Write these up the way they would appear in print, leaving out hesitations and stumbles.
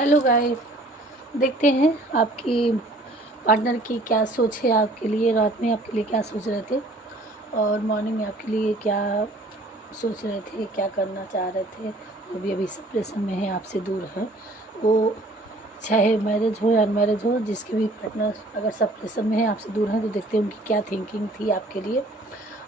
Hello guys, देखते हैं आपकी पार्टनर की क्या सोच है आपके लिए। रात में आपके लिए क्या सोच रहे थे और मॉर्निंग में आपके लिए क्या सोच रहे थे, क्या करना चाह रहे थे। वो भी अभी सेपरेशन में है, आपसे दूर है। वो चाहे मैरिज हो या अनमैरिज हो, जिसके भी पार्टनर अगर सेपरेशन में है, आपसे दूर हैं, तो देखते हैं उनकी क्या थिंकिंग थी आपके लिए।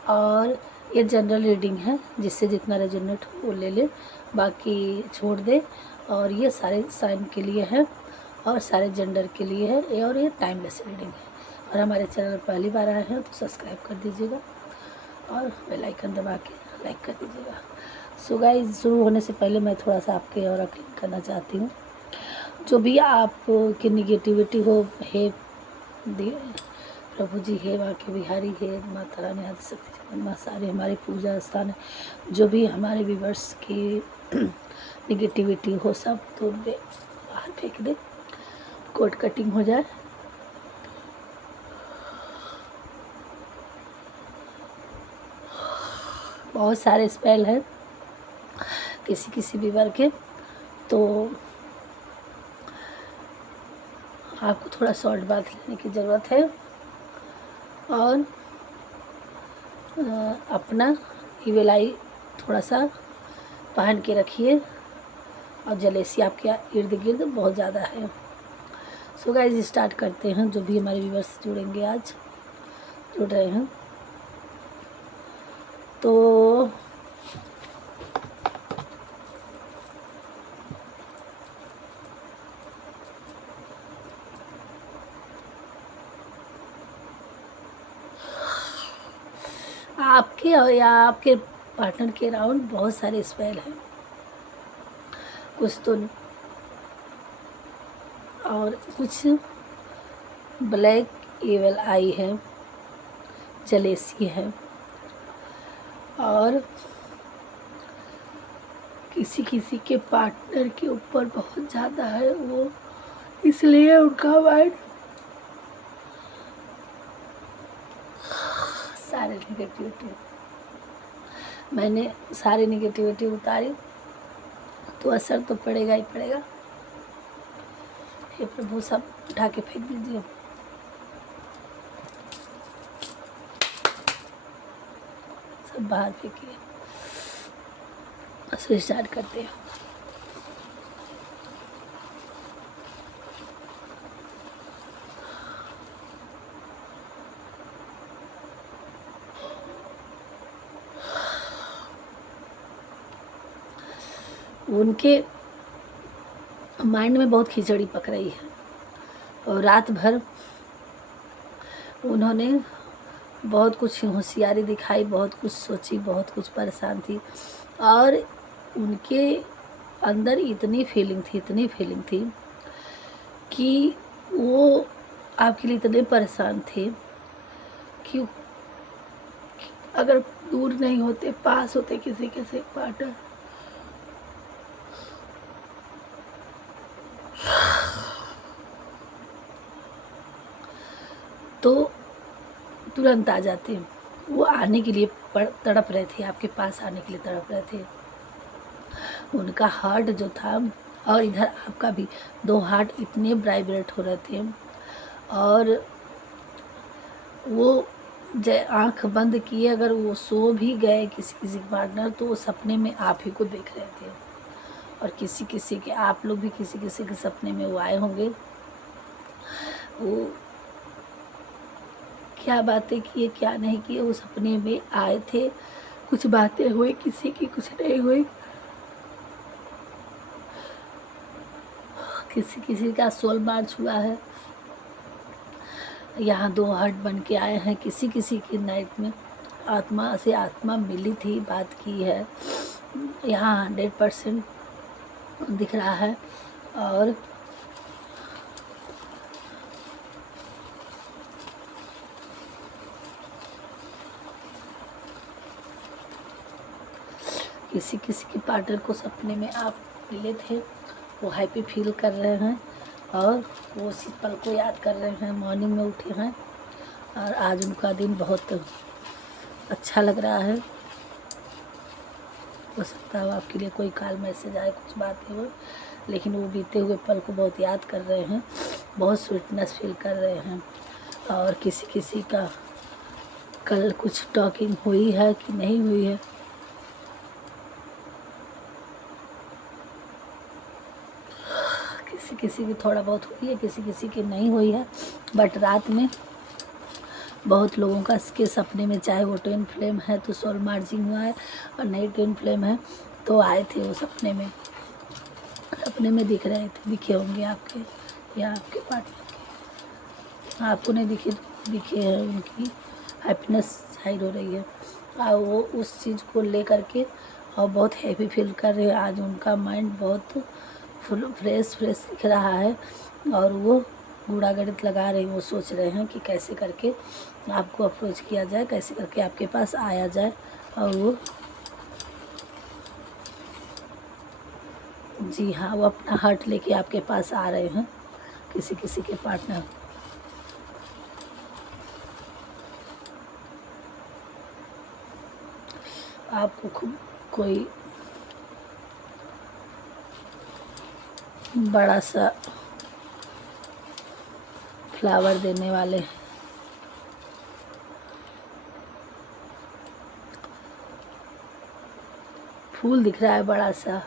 और ये जनरल रीडिंग है, जिससे जितना रेजोनेट हो वो ले ले, बाकी छोड़ दे। और ये सारे साइन के लिए है और सारे जेंडर के लिए है, और ये टाइमलेस रीडिंग है। और हमारे चैनल पहली बार आए हैं तो सब्सक्राइब कर दीजिएगा और बेल आइकन दबा के लाइक कर दीजिएगा। सो गाइस, शुरू होने से पहले मैं थोड़ा सा आपके और क्लिक करना चाहती हूँ। जो भी आपकी निगेटिविटी हो, हे प्रभु जी, हे माँ के बिहारी, हे माता रानी आदिशक्ति जगत माँ, सारे हमारे पूजा स्थान है। जो भी हमारे व्यूवर्स की निगेटिविटी हो, सब दूर पे बाहर फेंक दे, कोट कटिंग हो जाए। बहुत सारे स्पेल हैं किसी किसी व्यूवर के, तो आपको थोड़ा शॉर्ट बात लेने की ज़रूरत है। और अपना ईविल आई थोड़ा सा पहन के रखिए, और जलेसी आपके इर्द गिर्द बहुत ज़्यादा है। सो गाइस, स्टार्ट करते हैं। जो भी हमारे व्यूवर्स जुड़ेंगे, आज जुड़ रहे हैं, तो आपके और या आपके पार्टनर के अराउंड बहुत सारे स्पेल हैं, कुछ तो, और कुछ ब्लैक ईविल आई है, जलेसी है, और किसी किसी के पार्टनर के ऊपर बहुत ज़्यादा है वो, इसलिए उनका माइंड सारे निगेटिविटी, मैंने सारी निगेटिविटी उतारी तो असर तो पड़ेगा ही पड़ेगा। हे प्रभु, सब उठा के फेंक दीजिए। सब बाहर फेंकिए। तो स्टार्ट करते हैं। उनके माइंड में बहुत खिचड़ी पक रही है, और रात भर उन्होंने बहुत कुछ होशियारी दिखाई, बहुत कुछ सोची, बहुत कुछ परेशान थी। और उनके अंदर इतनी फीलिंग थी कि वो आपके लिए इतने परेशान थे कि अगर दूर नहीं होते, पास होते किसी के से पार्टनर, तो तुरंत आ जाते। वो आने के लिए तड़प रहे थे, आपके पास आने के लिए तड़प रहे थे। उनका हार्ट जो था, और इधर आपका भी, दो हार्ट इतने वाइब्रेट हो रहे थे। और वो आँख बंद किए, अगर वो सो भी गए किसी किसी पार्टनर, तो वो सपने में आप ही को देख रहे थे। और किसी किसी के, आप लोग भी किसी किसी के सपने में वो आए होंगे। वो क्या बातें किए, क्या नहीं किए, वो सपने में आए थे। कुछ बातें हुई किसी की, कुछ नहीं हुई। किसी किसी का सोल मार्च हुआ है। यहाँ दो हार्ट बन के आए हैं। किसी किसी की नाइट में आत्मा से आत्मा मिली थी, बात की है। यहाँ 100% दिख रहा है। और किसी किसी के पार्टनर को सपने में आप मिले थे, वो हैप्पी फील कर रहे हैं, और वो उसी पल को याद कर रहे हैं। मॉर्निंग में उठे हैं और आज उनका दिन बहुत अच्छा लग रहा है। हो सकता है आपके लिए कोई कॉल मैसेज आए, कुछ बातें हो, लेकिन वो बीते हुए पल को बहुत याद कर रहे हैं, बहुत स्वीटनेस फील कर रहे हैं। और किसी किसी का कल कुछ टॉकिंग हुई है कि नहीं हुई है, किसी किसी की थोड़ा बहुत हुई है, किसी किसी की नहीं हुई है। बट रात में बहुत लोगों का के सपने में, चाहे वो ट्विन फ्लेम है तो सोल मार्जिंग हुआ है, और नहीं ट्विन फ्लेम है तो आए थे वो सपने में दिख रहे थे, दिखे होंगे आपके या आपके पार्टनर के। आपको नहीं दिखे हैं, उनकी हैप्पीनेस जाहिर हो रही है और वो उस चीज़ को ले करके और बहुत हैप्पी फील कर रहे हैं। आज उनका माइंड बहुत फुल फ्रेश दिख रहा है और वो कूड़ा गणित लगा रहे हैं। वो सोच रहे हैं कि कैसे करके आपको अप्रोच किया जाए, कैसे करके आपके पास आया जाए। और वो जी हाँ, वो अपना हार्ट लेके आपके पास आ रहे हैं, किसी किसी के पार्टनर। आपको खूब कोई बड़ा सा फ्लावर देने वाले हैं। फूल दिख रहा है बड़ा सा,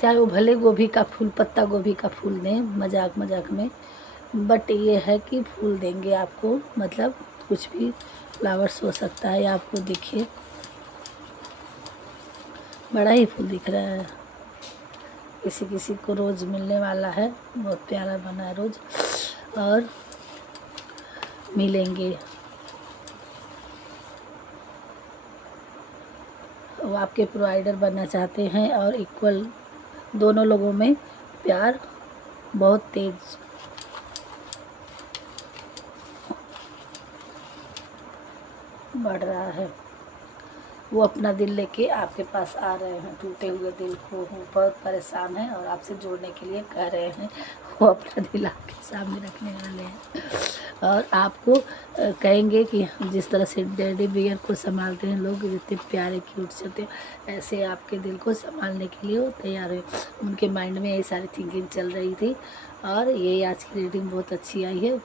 चाहे वो भले गोभी का फूल, पत्ता गोभी का फूल दें मजाक मजाक में, बट ये है कि फूल देंगे आपको, मतलब कुछ भी फ्लावर्स हो सकता है। आपको देखिए बड़ा ही फूल दिख रहा है। किसी किसी को रोज़ मिलने वाला है, बहुत प्यारा बना है रोज़, और मिलेंगे। वो आपके प्रोवाइडर बनना चाहते हैं और इक्वल दोनों लोगों में प्यार बहुत तेज बढ़ रहा है। वो अपना दिल लेके आपके पास आ रहे हैं, टूटे हुए दिल को बहुत परेशान है और आपसे जोड़ने के लिए कह रहे हैं। वो अपना दिल आपके सामने रखने वाले हैं और आपको कहेंगे कि जिस तरह से टेडी बियर को संभालते हैं लोग, जितने प्यारे क्यूट से होते हैं, ऐसे आपके दिल को संभालने के लिए वो तैयार है। उनके माइंड में ये सारी थिंकिंग चल रही थी और ये आज की रीडिंग बहुत अच्छी आई है।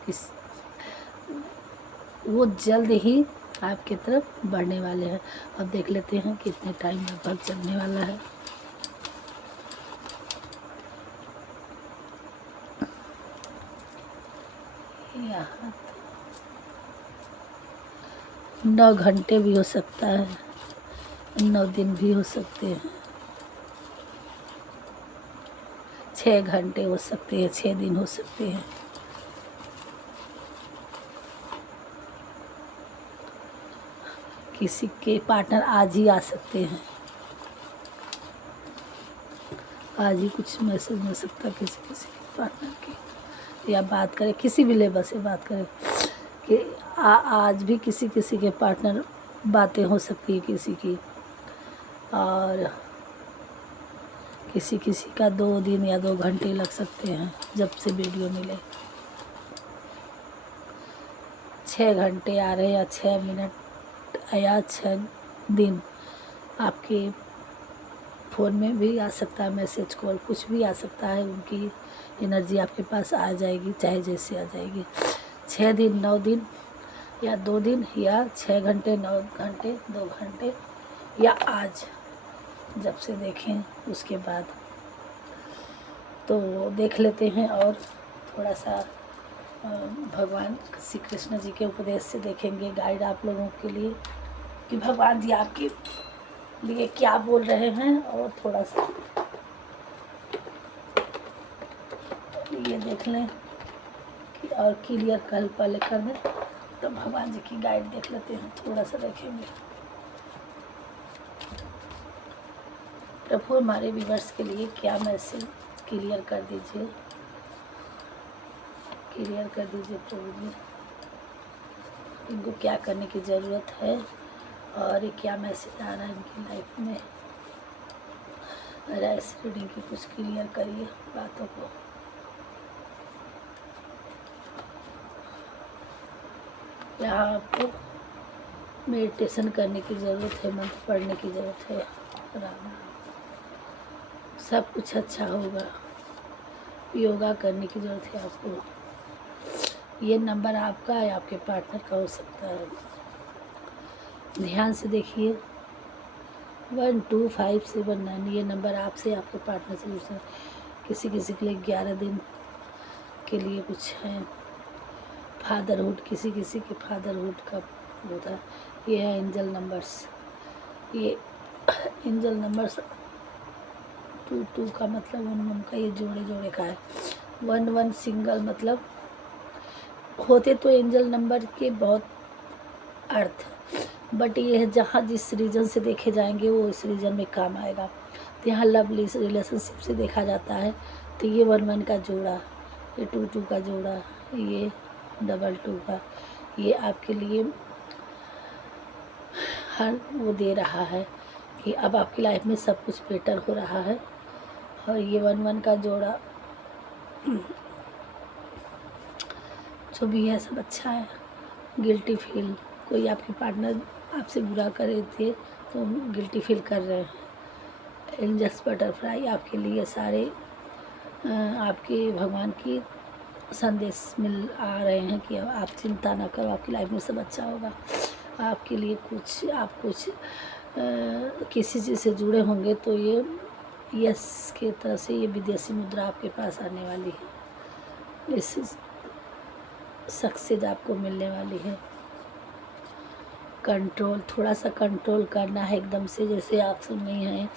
वो जल्द ही आपकी तरफ बढ़ने वाले हैं। अब देख लेते हैं कितने टाइम लगभग चलने वाला है। यहाँ 9 घंटे भी हो सकता है, 9 दिन भी हो सकते हैं, 6 घंटे हो सकते हैं, 6 दिन हो सकते हैं। किसी के पार्टनर आज ही आ सकते हैं, आज ही कुछ मैसेज मिल सकता है किसी किसी के पार्टनर की, या बात करें किसी भी लेवल से बात करें कि आज भी किसी किसी के पार्टनर बातें हो सकती है किसी की, और किसी किसी का 2 दिन या 2 घंटे लग सकते हैं जब से वीडियो मिले। 6 घंटे आ रहे हैं या 6 मिनट या 6 दिन आपके फ़ोन में भी आ सकता है, मैसेज कॉल कुछ भी आ सकता है। उनकी एनर्जी आपके पास आ जाएगी, चाहे जैसे आ जाएगी। 6 दिन, 9 दिन या 2 दिन या 6 घंटे, 9 घंटे, 2 घंटे या आज जब से देखें उसके बाद। तो देख लेते हैं और थोड़ा सा भगवान श्री कृष्ण जी के उपदेश से देखेंगे, गाइड आप लोगों के लिए कि भगवान जी आपके लिए क्या बोल रहे हैं। और थोड़ा सा ये देख लें कि और क्लियर कल पहले कर दें, तो भगवान जी की गाइड देख लेते हैं, थोड़ा सा देखेंगे। प्रभु हमारे व्यूअर्स के लिए क्या मैसेज क्लियर कर दीजिए, क्लियर कर दीजिए प्रभु जी, इनको क्या करने की ज़रूरत है और ये क्या मैसेज आ रहा है इनकी लाइफ में। मेरा इस रीडिंग की कुछ क्लियर करिए बातों को। यहाँ आपको मेडिटेशन करने की ज़रूरत है, मंत्र पढ़ने की ज़रूरत है। राम राम, सब कुछ अच्छा होगा। योगा करने की ज़रूरत है आपको। ये नंबर आपका या आपके पार्टनर का हो सकता है। ध्यान से देखिए, 1257 ये नंबर आपसे आपके पार्टनर से जुड़ सकता है। किसी किसी के लिए 11 दिन के लिए कुछ है। फादरहुड, किसी किसी के फादरहुड का होता है। ये है एंजल नंबर्स। ये एंजल नंबर्स 22 का मतलब उनका ये जोड़े जोड़े का है। 11 सिंगल मतलब होते तो एंजल नंबर के बहुत अर्थ, बट ये है जहाँ जिस रीजन से देखे जाएंगे वो इस रीजन में काम आएगा। तो यहाँ लव रिलेशनशिप से देखा जाता है तो ये 11 का जोड़ा, ये 22 का जोड़ा, ये 22 का, ये आपके लिए हर वो दे रहा है कि अब आपकी लाइफ में सब कुछ बेटर हो रहा है। और ये 11 का जोड़ा जो भी है सब अच्छा है। गिल्टी फील, कोई आपके पार्टनर आपसे बुरा करे थे तो गिल्टी फील कर रहे हैं। एंजल्स बटरफ्लाई आपके लिए सारे आपके भगवान की संदेश मिल आ रहे हैं कि अब आप चिंता ना करो, आपकी लाइफ में सब अच्छा होगा। आपके लिए कुछ किसी चीज़ से जुड़े होंगे तो ये यस की तरफ से ये विदेशी मुद्रा आपके पास आने वाली है। इस सक्सेस आपको मिलने वाली है। कंट्रोल, थोड़ा सा कंट्रोल करना है एकदम से, जैसे आप सुन रही हैं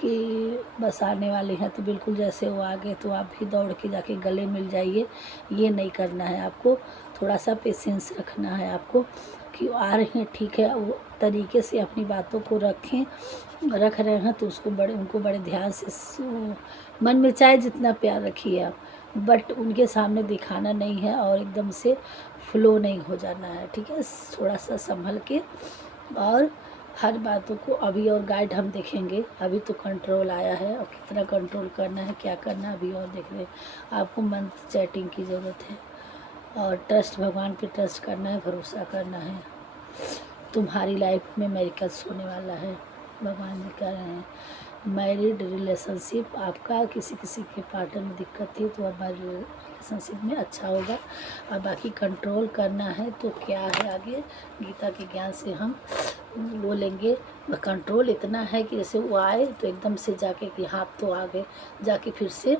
कि बस आने वाले हैं तो बिल्कुल जैसे वो आ गए तो आप भी दौड़ के जाके गले मिल जाइए, ये नहीं करना है आपको। थोड़ा सा पेशेंस रखना है आपको कि आ रहे हैं ठीक है, वो तरीके से अपनी बातों को रख रहे हैं तो उनको बड़े ध्यान से मन में चाहे जितना प्यार रखिए आप, बट उनके सामने दिखाना नहीं है और एकदम से फ्लो नहीं हो जाना है, ठीक है। थोड़ा सा संभल के और हर बातों को अभी और गाइड हम देखेंगे। अभी तो कंट्रोल आया है और कितना कंट्रोल करना है, क्या करना है अभी और देख रहे हैं। आपको मंत्र चैटिंग की ज़रूरत है और ट्रस्ट, भगवान पे ट्रस्ट करना है, भरोसा करना है। तुम्हारी लाइफ में मेरिकल्स होने वाला है, भगवान जी कह रहे हैं। मैरिड रिलेशनशिप आपका किसी किसी के पार्टनर में दिक्कत थी तो अब मैरिड रिलेशनशिप में अच्छा होगा। अब बाकी कंट्रोल करना है तो क्या है आगे गीता के ज्ञान से हम बोलेंगे। कंट्रोल इतना है कि जैसे वो आए तो एकदम से जाके कि हाँ तो आगे जाके फिर से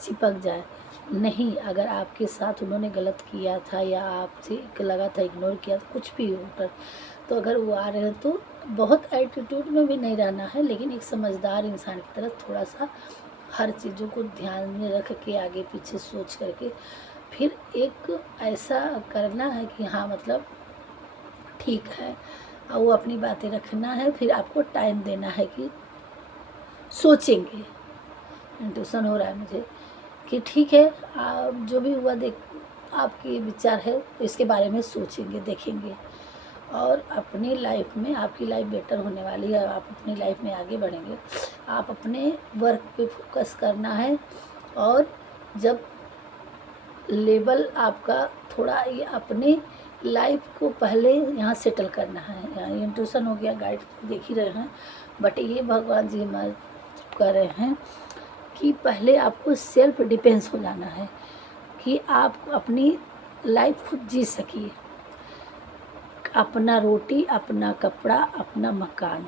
चिपक जाए नहीं। अगर आपके साथ उन्होंने गलत किया था या आपसे लगा था इग्नोर किया तो कुछ भी हो, तो अगर वो आ रहे हैं तो बहुत एटीट्यूड में भी नहीं रहना है, लेकिन एक समझदार इंसान की तरह थोड़ा सा हर चीज़ों को ध्यान में रख के आगे पीछे सोच करके फिर एक ऐसा करना है कि हाँ मतलब ठीक है, और वो अपनी बातें रखना है। फिर आपको टाइम देना है कि सोचेंगे। इंट्यूशन हो रहा है मुझे कि ठीक है आप जो भी हुआ देख आपकी विचार है तो इसके बारे में सोचेंगे, देखेंगे और अपनी लाइफ में आपकी लाइफ बेटर होने वाली है। आप अपनी लाइफ में आगे बढ़ेंगे। आप अपने वर्क पे फोकस करना है और जब लेवल आपका थोड़ा ये अपने लाइफ को पहले यहाँ सेटल करना है। यहाँ इंट्यूशन हो गया, गाइड देख ही रहे हैं, बट ये भगवान जी हमारे कह रहे हैं कि पहले आपको सेल्फ डिपेंस हो जाना है कि आप अपनी लाइफ खुद जी सकिए। अपना रोटी, अपना कपड़ा, अपना मकान,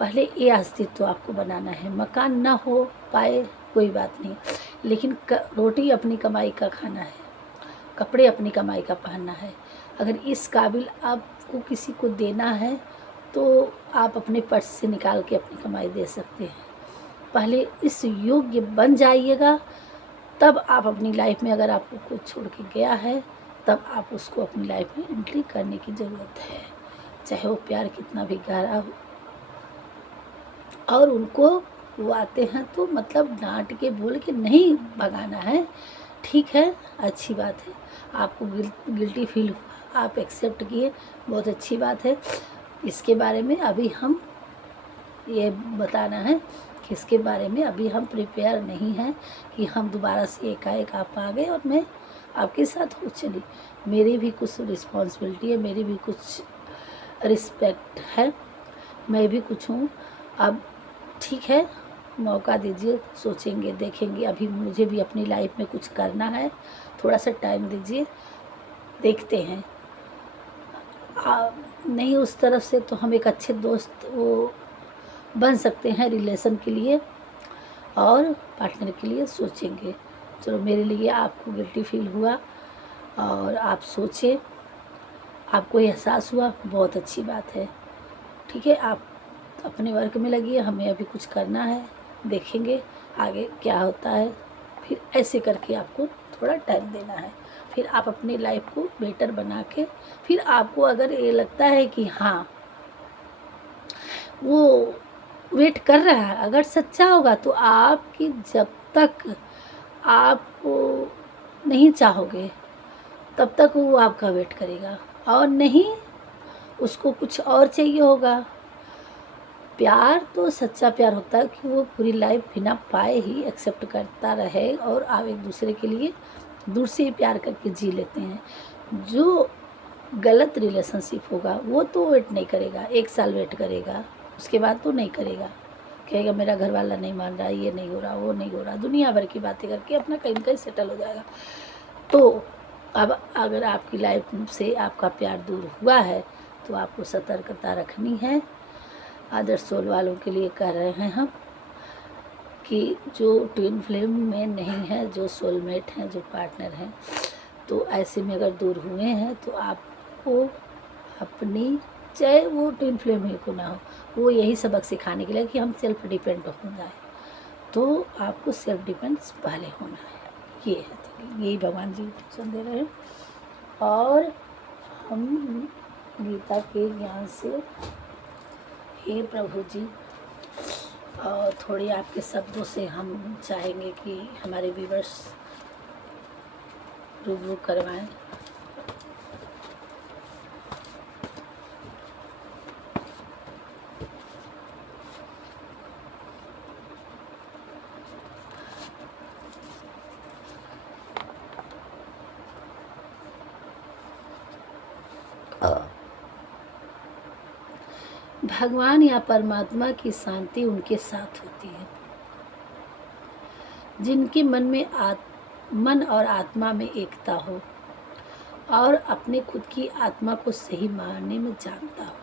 पहले ये अस्तित्व आपको बनाना है। मकान ना हो पाए कोई बात नहीं, लेकिन रोटी अपनी कमाई का खाना है, कपड़े अपनी कमाई का पहनना है। अगर इस काबिल आपको किसी को देना है तो आप अपने पर्स से निकाल के अपनी कमाई दे सकते हैं। पहले इस योग्य बन जाइएगा, तब आप अपनी लाइफ में अगर आपको कुछ छोड़ के गया है तब आप उसको अपनी लाइफ में एंट्री करने की ज़रूरत है, चाहे वो प्यार कितना भी गहरा हो। और उनको वो आते हैं तो मतलब डांट के बोल के नहीं भगाना है, ठीक है, अच्छी बात है। आपको गिल्टी फील हुआ, आप एक्सेप्ट किए, बहुत अच्छी बात है। इसके बारे में अभी हम ये बताना है कि इसके बारे में अभी हम प्रिपेयर नहीं हैं कि हम दोबारा से एकाएक आप आ गए और मैं आपके साथ हो चली। मेरी भी कुछ रिस्पॉन्सिबिलिटी है, मेरी भी कुछ रिस्पेक्ट है, मैं भी कुछ हूँ। अब ठीक है, मौका दीजिए, सोचेंगे, देखेंगे। अभी मुझे भी अपनी लाइफ में कुछ करना है, थोड़ा सा टाइम दीजिए, देखते हैं। नहीं उस तरफ से तो हम एक अच्छे दोस्त वो बन सकते हैं रिलेशन के लिए और पार्टनर के लिए सोचेंगे। चलो, मेरे लिए आपको गिल्टी फील हुआ और आप सोचे, आपको एहसास हुआ, बहुत अच्छी बात है। ठीक है, आप अपने वर्क में लगिए, हमें अभी कुछ करना है, देखेंगे आगे क्या होता है। फिर ऐसे करके आपको थोड़ा टाइम देना है, फिर आप अपनी लाइफ को बेटर बना के, फिर आपको अगर ये लगता है कि हाँ वो वेट कर रहा है, अगर सच्चा होगा तो आपकी जब तक आप नहीं चाहोगे तब तक वो आपका वेट करेगा, और नहीं उसको कुछ और चाहिए होगा। प्यार तो सच्चा प्यार होता है कि वो पूरी लाइफ बिना पाए ही एक्सेप्ट करता रहे और आप एक दूसरे के लिए दूर से ही प्यार करके जी लेते हैं। जो गलत रिलेशनशिप होगा वो तो वेट नहीं करेगा, 1 साल वेट करेगा, उसके बाद तो नहीं करेगा। कहेगा मेरा घर वाला नहीं मान रहा, ये नहीं हो रहा, वो नहीं हो रहा, दुनिया भर की बातें करके अपना कहीं ना कहीं सेटल हो जाएगा। तो अब अगर आपकी लाइफ से आपका प्यार दूर हुआ है तो आपको सतर्कता रखनी है। अदर सोल वालों के लिए कह रहे हैं हम कि जो ट्विन फ्लेम में नहीं है, जो सोलमेट हैं, जो पार्टनर हैं, तो ऐसे में अगर दूर हुए हैं तो आपको अपनी, चाहे वो ट्विन फ्लेम ही क्यों ना हो, वो यही सबक सिखाने के लिए कि हम सेल्फ डिपेंड हो जाए, तो आपको सेल्फ डिपेंड्स पहले होना है। ये है, यही भगवान जी इंस्ट्रक्शन दे रहे हैं। और हम गीता के ज्ञान से, हे प्रभु जी, और थोड़ी आपके शब्दों से हम चाहेंगे कि हमारे व्यूअर्स रूबरू करवाएं। भगवान या परमात्मा की शांति उनके साथ होती है जिनके मन और आत्मा में एकता हो और अपने खुद की आत्मा को सही मायने में जानता हो।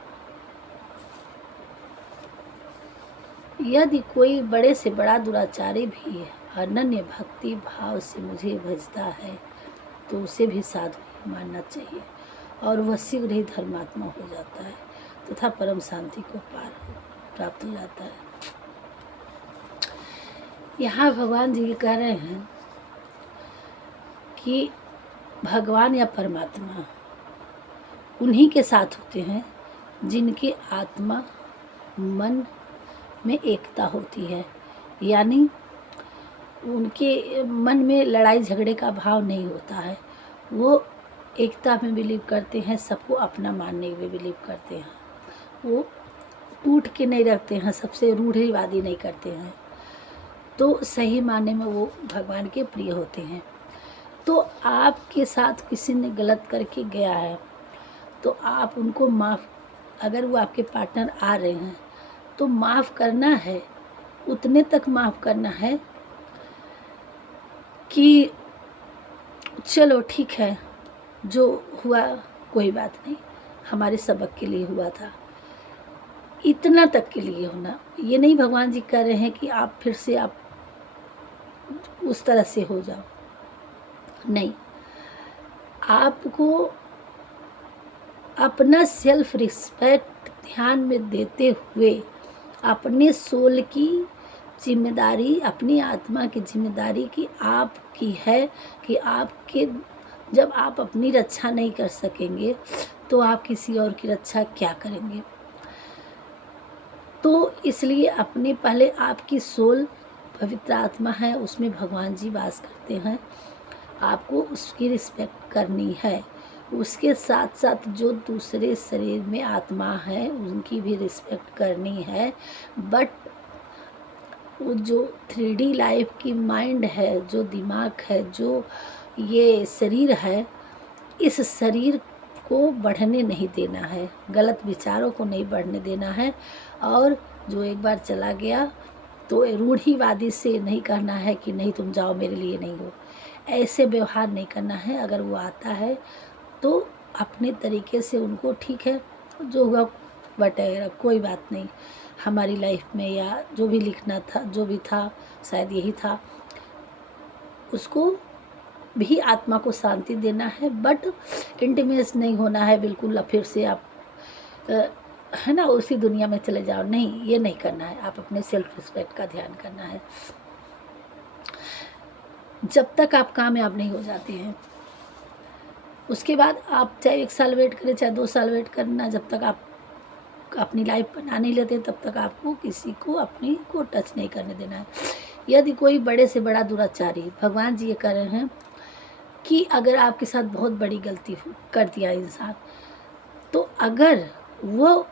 यदि कोई बड़े से बड़ा दुराचारी भी अनन्य भक्ति भाव से मुझे भजता है तो उसे भी साधु मानना चाहिए और वह शीघ्र ही धर्मात्मा हो जाता है तथा परम शांति को प्राप्त हो जाता है। यहाँ भगवान जी कह रहे हैं कि भगवान या परमात्मा उन्हीं के साथ होते हैं जिनके आत्मा मन में एकता होती है, यानी उनके मन में लड़ाई झगड़े का भाव नहीं होता है। वो एकता में बिलीव करते हैं, सबको अपना मानने में बिलीव करते हैं, वो टूट के नहीं रखते हैं, सबसे रूढ़िवादी नहीं करते हैं, तो सही माने में वो भगवान के प्रिय होते हैं। तो आपके साथ किसी ने गलत करके गया है तो आप उनको माफ़, अगर वो आपके पार्टनर आ रहे हैं तो माफ़ करना है, उतने तक माफ़ करना है कि चलो ठीक है, जो हुआ कोई बात नहीं, हमारे सबक के लिए हुआ था, इतना तक के लिए होना। ये नहीं भगवान जी कह रहे हैं कि आप फिर से आप उस तरह से हो जाओ, नहीं, आपको अपना सेल्फ रिस्पेक्ट ध्यान में देते हुए अपने सोल की जिम्मेदारी, अपनी आत्मा की जिम्मेदारी की आपकी है कि आपके, जब आप अपनी रक्षा नहीं कर सकेंगे तो आप किसी और की रक्षा क्या करेंगे। तो इसलिए अपने, पहले आपकी सोल पवित्र आत्मा है, उसमें भगवान जी वास करते हैं, आपको उसकी रिस्पेक्ट करनी है। उसके साथ साथ जो दूसरे शरीर में आत्मा है उनकी भी रिस्पेक्ट करनी है। बट वो जो 3D लाइफ की माइंड है, जो दिमाग है, जो ये शरीर है, इस शरीर को बढ़ने नहीं देना है, गलत विचारों को नहीं बढ़ने देना है। और जो एक बार चला गया तो रूढ़िवादी से नहीं कहना है कि नहीं तुम जाओ, मेरे लिए नहीं हो, ऐसे व्यवहार नहीं करना है। अगर वो आता है तो अपने तरीके से उनको, ठीक है जो हुआ वटेवर, कोई बात नहीं, हमारी लाइफ में या जो भी लिखना था, जो भी था, शायद यही था, उसको भी आत्मा को शांति देना है। बट इंटीमेस नहीं होना है बिल्कुल, फिर से आप है ना उसी दुनिया में चले जाओ, नहीं, ये नहीं करना है। आप अपने सेल्फ रिस्पेक्ट का ध्यान करना है। जब तक आप कामयाब नहीं हो जाते हैं, उसके बाद आप चाहे 1 साल वेट करें, चाहे 2 साल वेट करना, जब तक आप अपनी लाइफ बना नहीं लेते तब तक आपको किसी को अपनी को टच नहीं करने देना है। यदि कोई बड़े से बड़ा दुराचारी, भगवान जी ये कह रहे हैं कि अगर आपके साथ बहुत बड़ी गलती कर दिया इंसान, तो अगर वो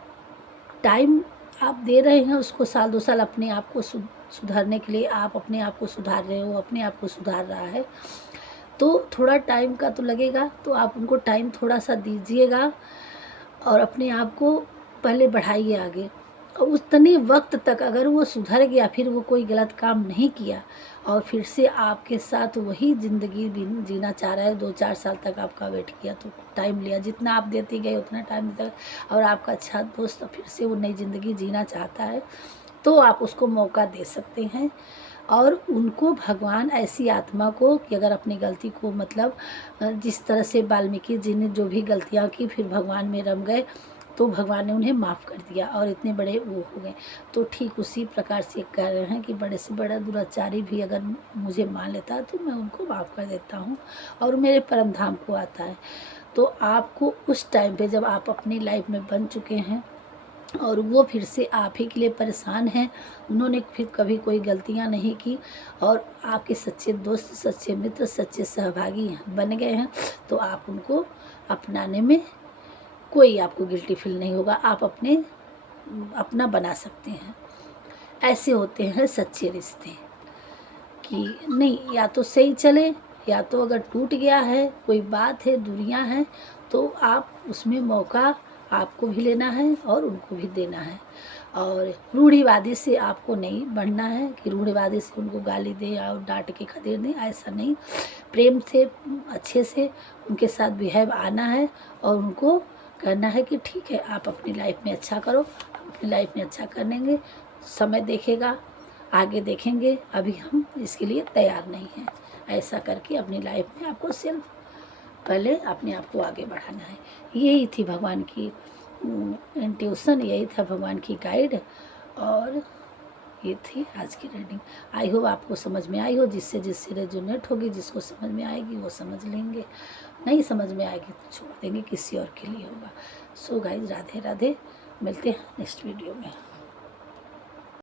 टाइम आप दे रहे हैं उसको, 1 साल 2 साल अपने आप को सुधारने के लिए, आप अपने आप को सुधार रहे हो, अपने आप को सुधार रहा है, तो थोड़ा टाइम का तो लगेगा, तो आप उनको टाइम थोड़ा सा दीजिएगा और अपने आप को पहले बढ़ाइए आगे। और उतने वक्त तक अगर वो सुधर गया, फिर वो कोई गलत काम नहीं किया और फिर से आपके साथ वही ज़िंदगी जीना चाह रहा है, 2-4 साल तक आपका वेट किया, तो टाइम लिया, जितना आप देते गए उतना टाइम तक, और आपका अच्छा दोस्त फिर से वो नई ज़िंदगी जीना चाहता है, तो आप उसको मौका दे सकते हैं। और उनको भगवान, ऐसी आत्मा को, कि अगर अपनी गलती को, मतलब जिस तरह से वाल्मीकि जी ने जो भी गलतियाँ की फिर भगवान में रम गए, तो भगवान ने उन्हें माफ़ कर दिया और इतने बड़े वो हो गए। तो ठीक उसी प्रकार से कह रहे हैं कि बड़े से बड़ा दुराचारी भी अगर मुझे मान लेता है तो मैं उनको माफ़ कर देता हूँ और मेरे परम धाम को आता है। तो आपको उस टाइम पे जब आप अपनी लाइफ में बन चुके हैं और वो फिर से आप ही के लिए परेशान हैं, उन्होंने फिर कभी कोई गलतियां नहीं की और आपके सच्चे दोस्त, सच्चे मित्र, सच्चे सहभागी बन गए हैं, तो आप उनको अपनाने में कोई आपको गिल्टी फील नहीं होगा। आप अपना बना सकते हैं। ऐसे होते हैं सच्चे रिश्ते, कि नहीं, या तो सही चले, या तो अगर टूट गया है, कोई बात है, दूरियां हैं, तो आप उसमें मौका आपको भी लेना है और उनको भी देना है। और रूढ़िवादी से आपको नहीं बढ़ना है कि रूढ़िवादी से उनको गाली दें और डांट के खदेड़ दें, ऐसा नहीं। प्रेम से, अच्छे से उनके साथ बिहेव आना है और उनको कहना है कि ठीक है, आप अपनी लाइफ में अच्छा करो, अपनी लाइफ में अच्छा करेंगे, समय देखेगा, आगे देखेंगे, अभी हम इसके लिए तैयार नहीं हैं। ऐसा करके अपनी लाइफ में आपको सिर्फ पहले अपने आप को आगे बढ़ाना है। यही थी भगवान की इंट्यूशन, यही था भगवान की गाइड, और ये थी आज की रीडिंग। आई होप आपको समझ में आई हो, जिससे रेजोनेट होगी, जिसको समझ में आएगी वो समझ लेंगे, नहीं समझ में आएगी तो छोड़ देंगे, किसी और के लिए होगा। सो गाइज, राधे राधे, मिलते हैं नेक्स्ट वीडियो में।